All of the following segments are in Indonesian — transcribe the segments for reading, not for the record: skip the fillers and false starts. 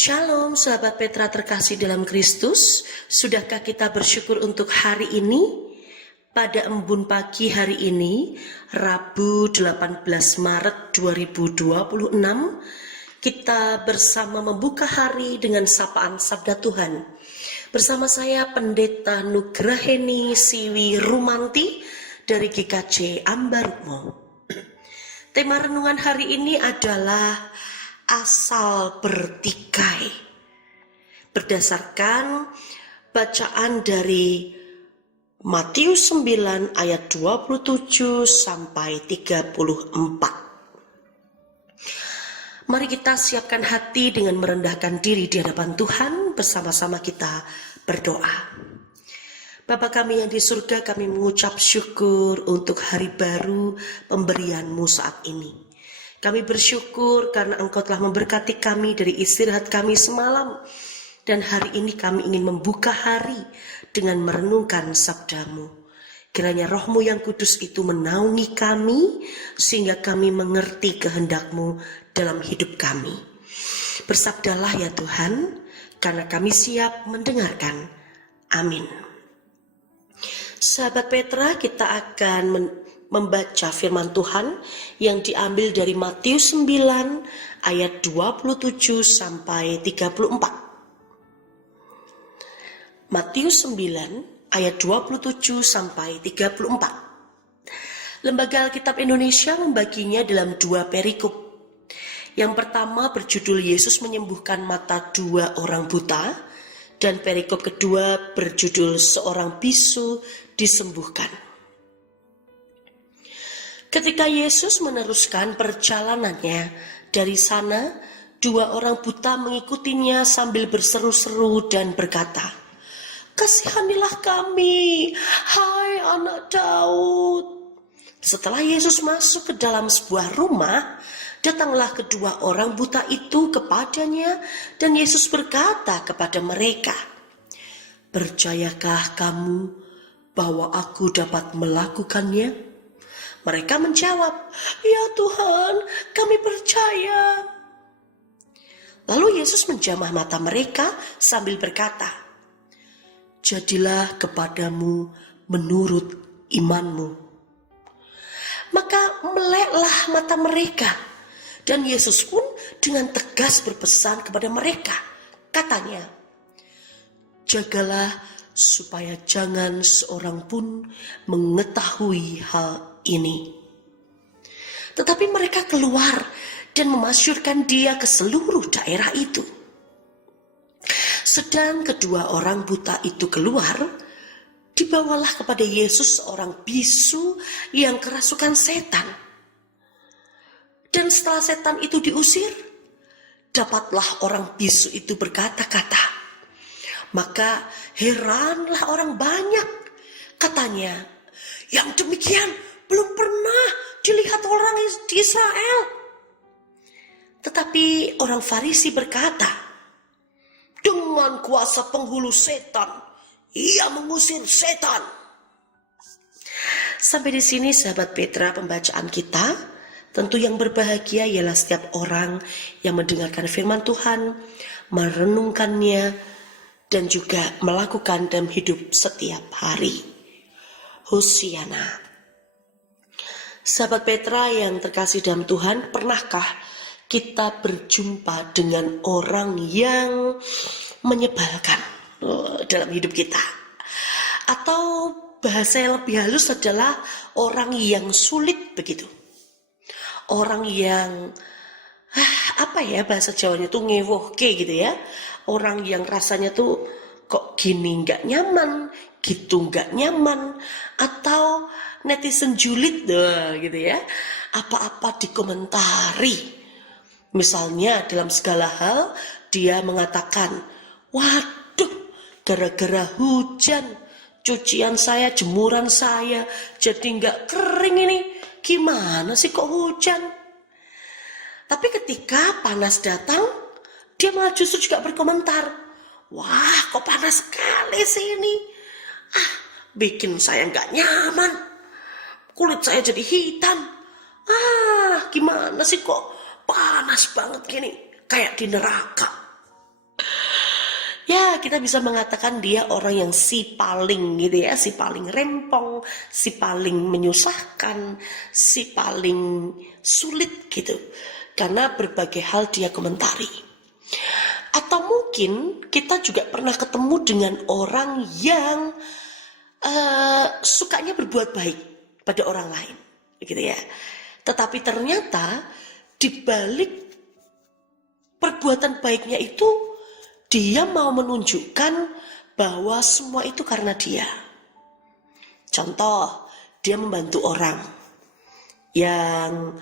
Shalom sahabat Petra terkasih dalam Kristus. Sudahkah kita bersyukur untuk hari ini? Pada embun pagi hari ini, Rabu 18 Maret 2026, kita bersama membuka hari dengan sapaan Sabda Tuhan. Bersama saya Pendeta Nugraheni Siwi Rumanti dari GKJ Ambarukmo. Tema renungan hari ini adalah asal bertikai. Berdasarkan bacaan dari Matius 9 ayat 27 sampai 34. Mari kita siapkan hati dengan merendahkan diri di hadapan Tuhan, bersama-sama kita berdoa. Bapa kami yang di surga, kami mengucap syukur untuk hari baru pemberian-Mu saat ini. Kami bersyukur karena Engkau telah memberkati kami dari istirahat kami semalam. Dan hari ini kami ingin membuka hari dengan merenungkan sabda-Mu. Kiranya Roh-Mu yang kudus itu menaungi kami, sehingga kami mengerti kehendak-Mu dalam hidup kami. Bersabdalah ya Tuhan, karena kami siap mendengarkan. Amin. Sahabat Petra, kita akan membaca firman Tuhan yang diambil dari Matius 9 ayat 27 sampai 34. Matius 9 ayat 27 sampai 34. Lembaga Alkitab Indonesia membaginya dalam dua perikop. Yang pertama berjudul Yesus menyembuhkan mata dua orang buta, dan perikop kedua berjudul seorang bisu disembuhkan. Ketika Yesus meneruskan perjalanannya dari sana, dua orang buta mengikutinya sambil berseru-seru dan berkata, "Kasihanilah kami, hai anak Daud." Setelah Yesus masuk ke dalam sebuah rumah, datanglah kedua orang buta itu kepadanya, dan Yesus berkata kepada mereka, "Percayakah kamu bahwa aku dapat melakukannya?" Mereka menjawab, "Ya Tuhan, kami percaya." Lalu Yesus menjamah mata mereka sambil berkata, "Jadilah kepadamu menurut imanmu." Maka meleklah mata mereka, dan Yesus pun dengan tegas berpesan kepada mereka. Katanya, "Jagalah supaya jangan seorang pun mengetahui hal ini." Tetapi mereka keluar dan memasyurkan dia ke seluruh daerah itu. Sedang kedua orang buta itu keluar, dibawalah kepada Yesus seorang bisu yang kerasukan setan. Dan setelah setan itu diusir, dapatlah orang bisu itu berkata-kata. Maka heranlah orang banyak. Katanya, "Yang demikian belum pernah dilihat orang di Israel." Tetapi orang Farisi berkata, "Dengan kuasa penghulu setan, ia mengusir setan." Sampai di sini sahabat Petra pembacaan kita. Tentu yang berbahagia ialah setiap orang yang mendengarkan firman Tuhan, merenungkannya, dan juga melakukan dalam hidup setiap hari. Hosiana. Sahabat Petra yang terkasih dalam Tuhan, pernahkah kita berjumpa dengan orang yang menyebalkan dalam hidup kita? Atau bahasa yang lebih halus adalah orang yang sulit begitu. Orang yang bahasa Jawanya tuh ngewohke gitu ya. Orang yang rasanya tuh kok gini nggak nyaman, gitu nggak nyaman, atau netizen julid gitu ya. Apa-apa dikomentari. Misalnya dalam segala hal dia mengatakan, "Waduh, gara-gara hujan, cucian saya, jemuran saya jadi nggak kering ini. Gimana sih kok hujan?" Tapi ketika panas datang, dia malah justru juga berkomentar, "Wah, kok panas sekali sih ini. Bikin saya nggak nyaman. Kulit saya jadi hitam. Gimana sih kok panas banget gini, kayak di neraka." Ya, kita bisa mengatakan dia orang yang si paling gitu ya, si paling rempong, si paling menyusahkan, si paling sulit gitu. Karena berbagai hal dia komentari. Atau mungkin kita juga pernah ketemu dengan orang yang sukanya berbuat baik pada orang lain, gitu ya. Tetapi ternyata di balik perbuatan baiknya itu, dia mau menunjukkan bahwa semua itu karena dia. Contoh, dia membantu orang yang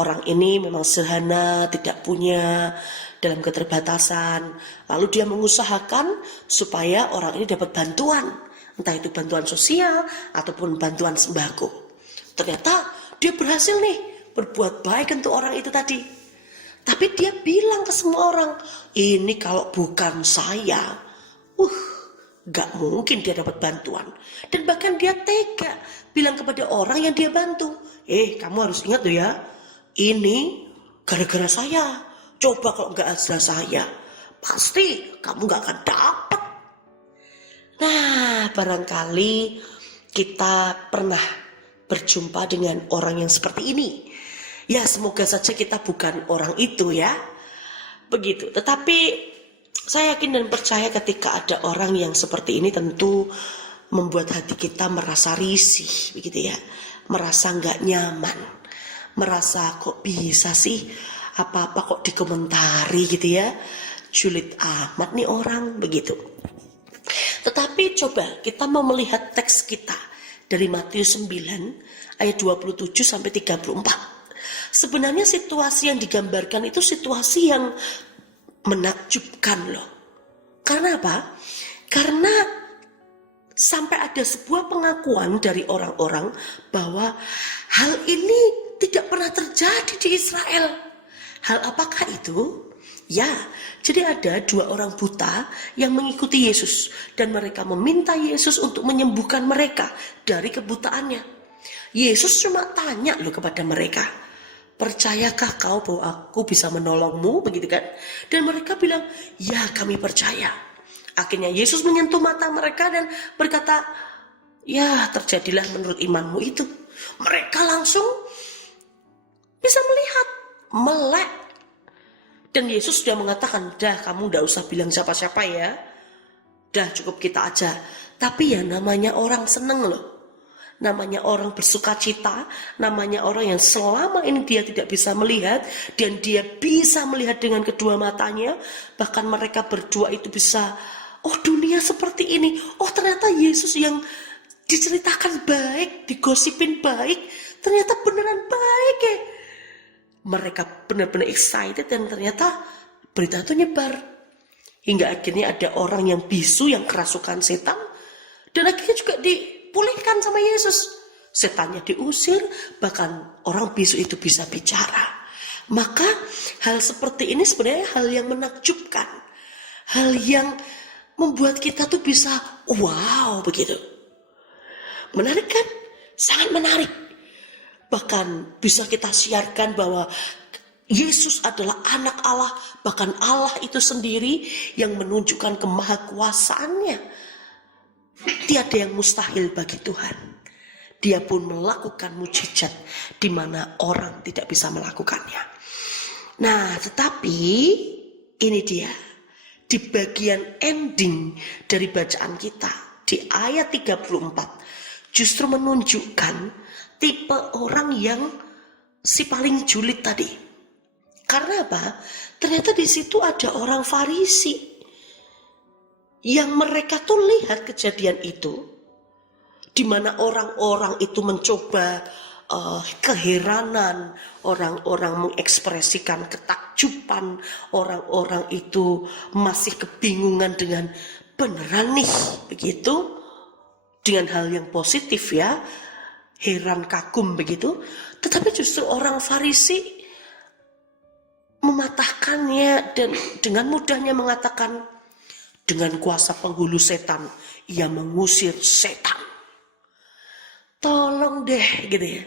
orang ini memang sederhana, tidak punya, dalam keterbatasan. Lalu dia mengusahakan supaya orang ini dapat bantuan, entah itu bantuan sosial ataupun bantuan sembako. Ternyata dia berhasil nih berbuat baik untuk orang itu tadi. Tapi dia bilang ke semua orang, ini kalau bukan saya, gak mungkin dia dapat bantuan. Dan bahkan dia tega bilang kepada orang yang dia bantu, kamu harus ingat tuh ya, ini gara-gara saya. Coba kalau gak ada saya, pasti kamu gak akan dapat. Nah, barangkali kita pernah berjumpa dengan orang yang seperti ini. Ya, semoga saja kita bukan orang itu ya. Begitu. Tetapi saya yakin dan percaya ketika ada orang yang seperti ini tentu membuat hati kita merasa risih, begitu ya. Merasa nggak nyaman. Merasa kok bisa sih apa-apa kok dikomentari gitu ya. Julid amat nih orang, begitu. Tetapi coba kita mau melihat teks kita dari Matius 9 ayat 27 sampai 34. Sebenarnya situasi yang digambarkan itu situasi yang menakjubkan loh. Karena apa? Karena sampai ada sebuah pengakuan dari orang-orang bahwa hal ini tidak pernah terjadi di Israel. Hal apakah itu? Ya, jadi ada 2 orang buta yang mengikuti Yesus dan mereka meminta Yesus untuk menyembuhkan mereka dari kebutaannya. Yesus cuma tanya loh kepada mereka, percayakah kau bahwa aku bisa menolongmu, begitu kan? Dan mereka bilang, ya kami percaya. Akhirnya Yesus menyentuh mata mereka dan berkata, ya terjadilah menurut imanmu itu. Mereka langsung bisa melihat, melek. Dan Yesus sudah mengatakan, dah kamu gak usah bilang siapa-siapa ya. Dah cukup kita aja. Tapi ya namanya orang seneng loh. Namanya orang bersuka cita, namanya orang yang selama ini dia tidak bisa melihat, dan dia bisa melihat dengan kedua matanya. Bahkan mereka berdua itu bisa, oh dunia seperti ini, oh ternyata Yesus yang diceritakan baik, digosipin baik, ternyata beneran baik ya. Mereka benar-benar excited dan ternyata berita itu nyebar. Hingga akhirnya ada orang yang bisu, yang kerasukan setan, dan akhirnya juga dipulihkan sama Yesus. Setannya diusir, bahkan orang bisu itu bisa bicara. Maka hal seperti ini sebenarnya hal yang menakjubkan. Hal yang membuat kita tuh bisa wow begitu. Menarik kan? Sangat menarik. Bahkan bisa kita siarkan bahwa Yesus adalah anak Allah. Bahkan Allah itu sendiri yang menunjukkan kemahakuasaannya. Tiada yang mustahil bagi Tuhan. Dia pun melakukan mujizat di mana orang tidak bisa melakukannya. Nah, tetapi ini dia. Di bagian ending dari bacaan kita, di ayat 34, justru menunjukkan tipe orang yang si paling julid tadi. Karena apa? Ternyata di situ ada orang Farisi yang mereka tuh lihat kejadian itu, di mana orang-orang itu mencoba keheranan, orang-orang mengekspresikan ketakjuban, orang-orang itu masih kebingungan dengan beneran nih begitu, dengan hal yang positif ya, heran kagum begitu. Tetapi justru orang Farisi mematahkannya dan dengan mudahnya mengatakan, dengan kuasa penghulu setan ia mengusir setan. Tolong deh gitu ya.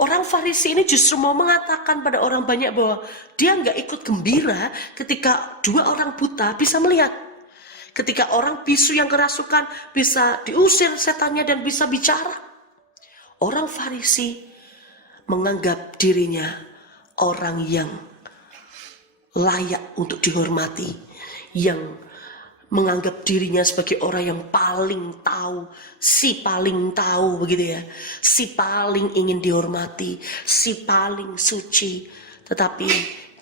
Orang Farisi ini justru mau mengatakan pada orang banyak bahwa dia nggak ikut gembira ketika 2 orang buta bisa melihat. Ketika orang bisu yang kerasukan bisa diusir setannya dan bisa bicara. Orang Farisi menganggap dirinya orang yang layak untuk dihormati, yang menganggap dirinya sebagai orang yang paling tahu, si paling tahu begitu ya, si paling ingin dihormati, si paling suci. Tetapi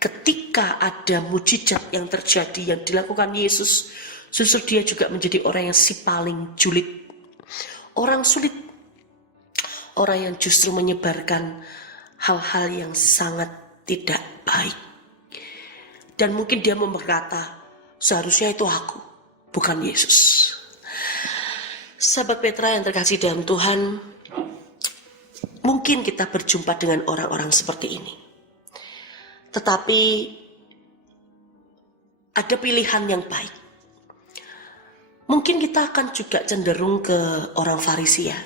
ketika ada mujizat yang terjadi yang dilakukan Yesus, justru dia juga menjadi orang yang si paling julid, orang sulit, orang yang justru menyebarkan hal-hal yang sangat tidak baik. Dan mungkin dia mau berkata, seharusnya itu aku, bukan Yesus. Sahabat Petra yang terkasih dalam Tuhan, mungkin kita berjumpa dengan orang-orang seperti ini. Tetapi ada pilihan yang baik. Mungkin kita akan juga cenderung ke orang Farisi ya,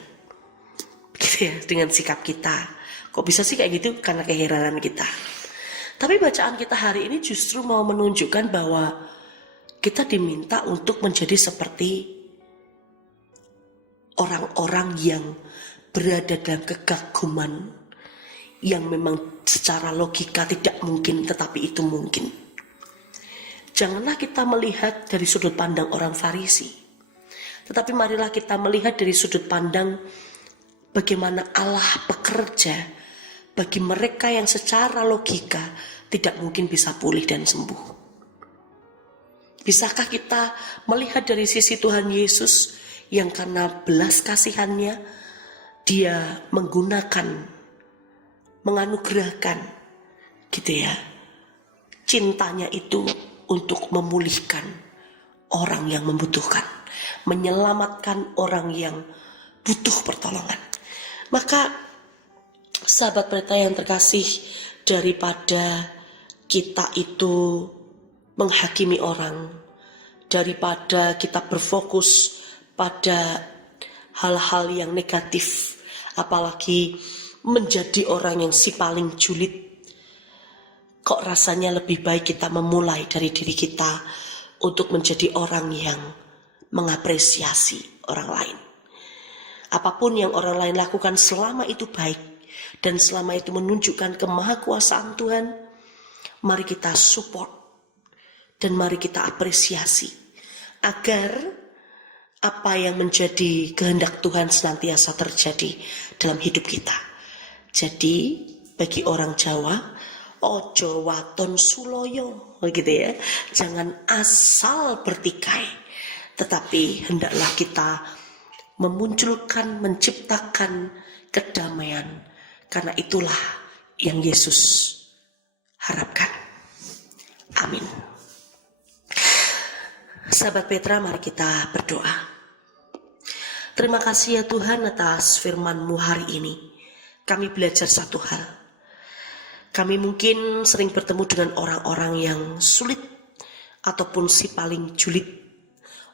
gitu ya, dengan sikap kita. Kok bisa sih kayak gitu? Karena keheranan kita. Tapi bacaan kita hari ini justru mau menunjukkan bahwa kita diminta untuk menjadi seperti orang-orang yang berada dalam kekaguman yang memang secara logika tidak mungkin, tetapi itu mungkin. Janganlah kita melihat dari sudut pandang orang Farisi, tetapi marilah kita melihat dari sudut pandang bagaimana Allah bekerja bagi mereka yang secara logika tidak mungkin bisa pulih dan sembuh. Bisakah kita melihat dari sisi Tuhan Yesus yang karena belas kasihannya dia menganugerahkan gitu ya, cintanya itu untuk memulihkan orang yang membutuhkan, menyelamatkan orang yang butuh pertolongan. Maka sahabat Petra yang terkasih, daripada kita itu menghakimi orang, daripada kita berfokus pada hal-hal yang negatif, apalagi menjadi orang yang si paling julid, kok rasanya lebih baik kita memulai dari diri kita untuk menjadi orang yang mengapresiasi orang lain. Apapun yang orang lain lakukan selama itu baik dan selama itu menunjukkan kemahakuasaan Tuhan, mari kita support dan mari kita apresiasi agar apa yang menjadi kehendak Tuhan senantiasa terjadi dalam hidup kita. Jadi bagi orang Jawa, ojo waton suloyo, begitu ya. Jangan asal bertikai, tetapi hendaklah kita memunculkan, menciptakan kedamaian, karena itulah yang Yesus harapkan. Amin. Sahabat Petra, mari kita berdoa. Terima kasih ya Tuhan atas firman-Mu hari ini. Kami belajar satu hal. Kami mungkin sering bertemu dengan orang-orang yang sulit ataupun si paling julid,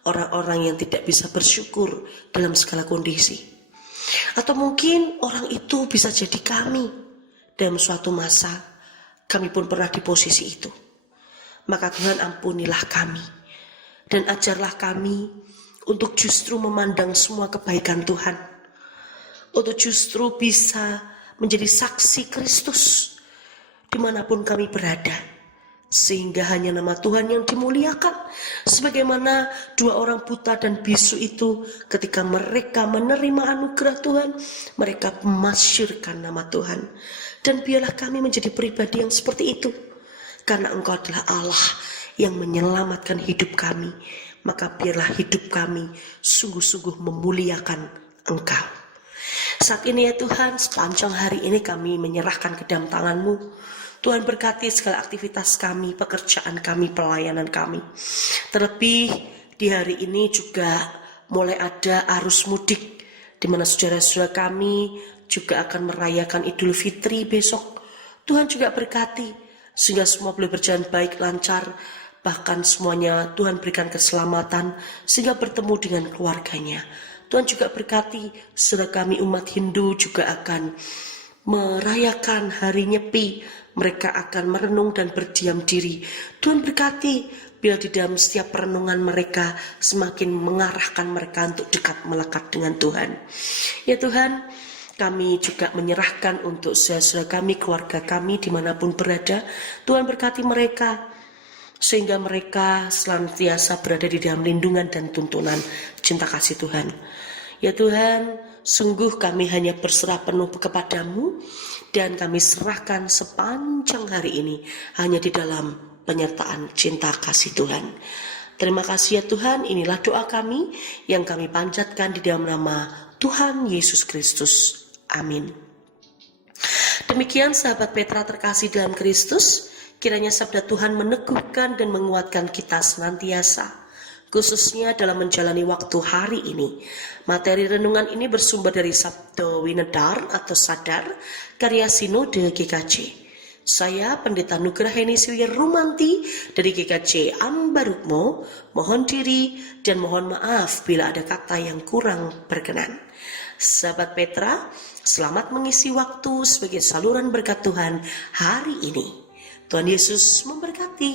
orang-orang yang tidak bisa bersyukur dalam segala kondisi. Atau mungkin orang itu bisa jadi kami dalam suatu masa. Kami pun pernah di posisi itu. Maka Tuhan ampunilah kami dan ajarlah kami untuk justru memandang semua kebaikan Tuhan, untuk justru bisa menjadi saksi Kristus dimanapun kami berada, sehingga hanya nama Tuhan yang dimuliakan. Sebagaimana dua orang buta dan bisu itu, ketika mereka menerima anugerah Tuhan, mereka memasyurkan nama Tuhan. Dan biarlah kami menjadi pribadi yang seperti itu, karena Engkau adalah Allah yang menyelamatkan hidup kami. Maka biarlah hidup kami sungguh-sungguh memuliakan Engkau. Saat ini ya Tuhan, sepanjang hari ini kami menyerahkan ke dalam tangan-Mu. Tuhan berkati segala aktivitas kami, pekerjaan kami, pelayanan kami. Terlebih di hari ini juga mulai ada arus mudik, di mana saudara-saudara kami juga akan merayakan Idul Fitri besok. Tuhan juga berkati sehingga semua boleh berjalan baik, lancar. Bahkan semuanya Tuhan berikan keselamatan sehingga bertemu dengan keluarganya. Tuhan juga berkati saudara kami umat Hindu juga akan merayakan hari Nyepi, mereka akan merenung dan berdiam diri. Tuhan berkati bila di dalam setiap perenungan mereka semakin mengarahkan mereka untuk dekat melekat dengan Tuhan. Ya Tuhan, kami juga menyerahkan untuk saudara kami, keluarga kami dimanapun berada. Tuhan berkati mereka, sehingga mereka senantiasa berada di dalam lindungan dan tuntunan cinta kasih Tuhan. Ya Tuhan, sungguh kami hanya berserah penuh kepadamu, dan kami serahkan sepanjang hari ini hanya di dalam penyertaan cinta kasih Tuhan. Terima kasih ya Tuhan, inilah doa kami yang kami panjatkan di dalam nama Tuhan Yesus Kristus. Amin. Demikian sahabat Petra terkasih dalam Kristus, kiranya sabda Tuhan meneguhkan dan menguatkan kita senantiasa, khususnya dalam menjalani waktu hari ini. Materi renungan ini bersumber dari Sabda Winedar atau Sadar, karya Sinode GKJ. Saya Pendeta Nugraheni Siwir Rumanti dari GKJ Ambarukmo, mohon diri dan mohon maaf bila ada kata yang kurang berkenan. Sahabat Petra, selamat mengisi waktu sebagai saluran berkat Tuhan hari ini. Tuhan Yesus memberkati.